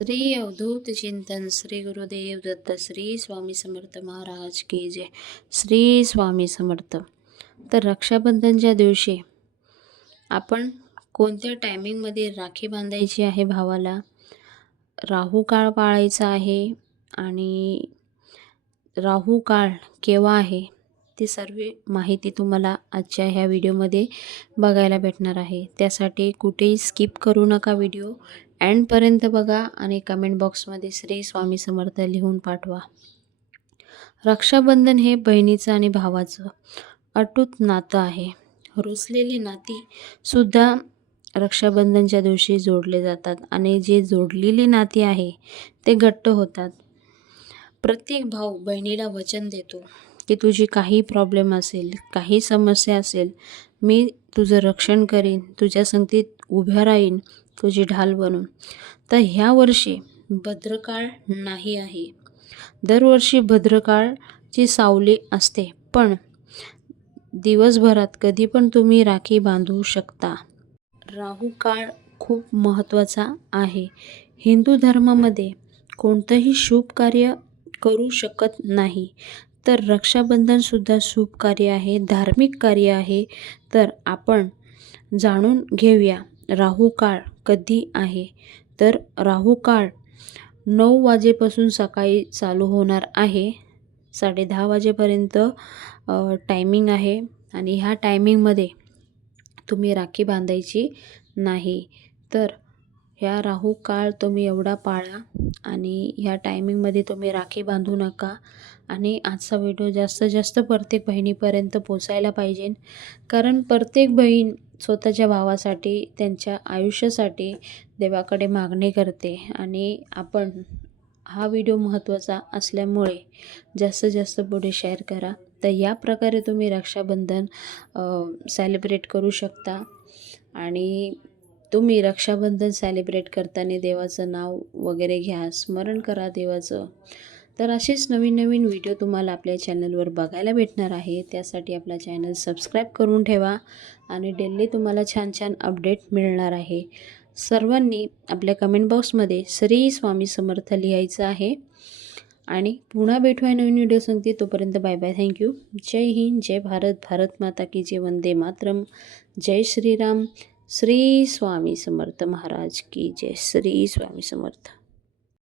श्री अवधूत चिंतन श्री गुरुदेव दत्त श्री स्वामी समर्थ महाराज की जय श्री स्वामी समर्थ तर रक्षाबंधनच्या दिवशी आपण कोणत्या टायमिंगमध्ये राखी बांधायची आहे भावाला? राहू काळ पाळायचा आहे आणि राहू काळ केव्हा आहे? ती सर्व माहिती तुम्हाला आजच्या ह्या व्हिडिओमध्ये बघायला भेटणार आहे. त्यासाठी कुठेही स्किप करू नका व्हिडिओ अँडपर्यंत बघा आणि कमेंट बॉक्समध्ये श्री स्वामी समर्थ लिहून पाठवा. रक्षाबंधन हे बहिणीचं आणि भावाचं अटूट नातं आहे. रुसलेली नाती सुद्धा रक्षाबंधनच्या दिवशी जोडले जातात आणि जे जोडलेली नाती आहे ते घट्ट होतात. प्रत्येक भाऊ बहिणीला वचन देतो की तुझी काही प्रॉब्लेम असेल काही समस्या असेल मी तुझं रक्षण करीन तुझ्या संगतीत उभ्या राहीन तुझी ढाल बनून. तर ह्या वर्षी भद्रकाळ नाही आहे. दरवर्षी भद्रकाळची सावली असते पण दिवसभरात कधी पण तुम्ही राखी बांधू शकता. राहू काळ खूप महत्त्वाचा आहे. हिंदू धर्मामध्ये कोणतंही शुभ कार्य करू शकत नाही. तर रक्षाबंधनसुद्धा शुभ कार्य आहे धार्मिक कार्य आहे. तर आपण जाणून घेऊया. राहू काळ कधी आहे? तर राहू काळ नऊ वाजेपासून सकाळी चालू होणार आहे. साडे दहा वाजेपर्यंत टायमिंग आहे आणि ह्या टायमिंगमध्ये तुम्ही राखी बांधायची नाही. तर ह्या राहू काळ तुम्ही एवढा पाळा आणि ह्या टायमिंगमध्ये तुम्ही राखी बांधू नका आणि आजचा व्हिडिओ जास्तीत जास्त प्रत्येक बहिणीपर्यंत पोचायला पाहिजे. कारण प्रत्येक बहीण स्वतःच्या भावासाठी त्यांच्या आयुष्यासाठी देवाकडे मागणी करते. आणि आपण हा व्हिडिओ महत्त्वाचा असल्यामुळे जास्तीत जास्त पुढे शेअर करा. तर या प्रकारे तुम्ही रक्षाबंधन सेलिब्रेट करू शकता. आणि तुम्ही रक्षाबंधन सेलिब्रेट करताना देवाचं नाव वगैरे घ्या. स्मरण करा देवाचं. तर असेच नवीन नवीन व्हिडिओ तुम्हाला आपल्या चॅनलवर बघायला भेटणार आहे. त्यासाठी आपला चॅनल सबस्क्राईब करून ठेवा आणि डेली तुम्हाला छान छान अपडेट मिळणार आहे. सर्वांनी आपल्या कमेंट बॉक्समध्ये श्री स्वामी समर्थ लिहायचं आहे. आणि पुन्हा भेटूया नवीन व्हिडिओ सांगते तोपर्यंत बाय बाय थँक्यू जय हिंद जय भारत भारत माता की जय. वंदे मातरम. जय श्रीराम. श्री स्वामी समर्थ महाराज की जय. श्री स्वामी समर्थ.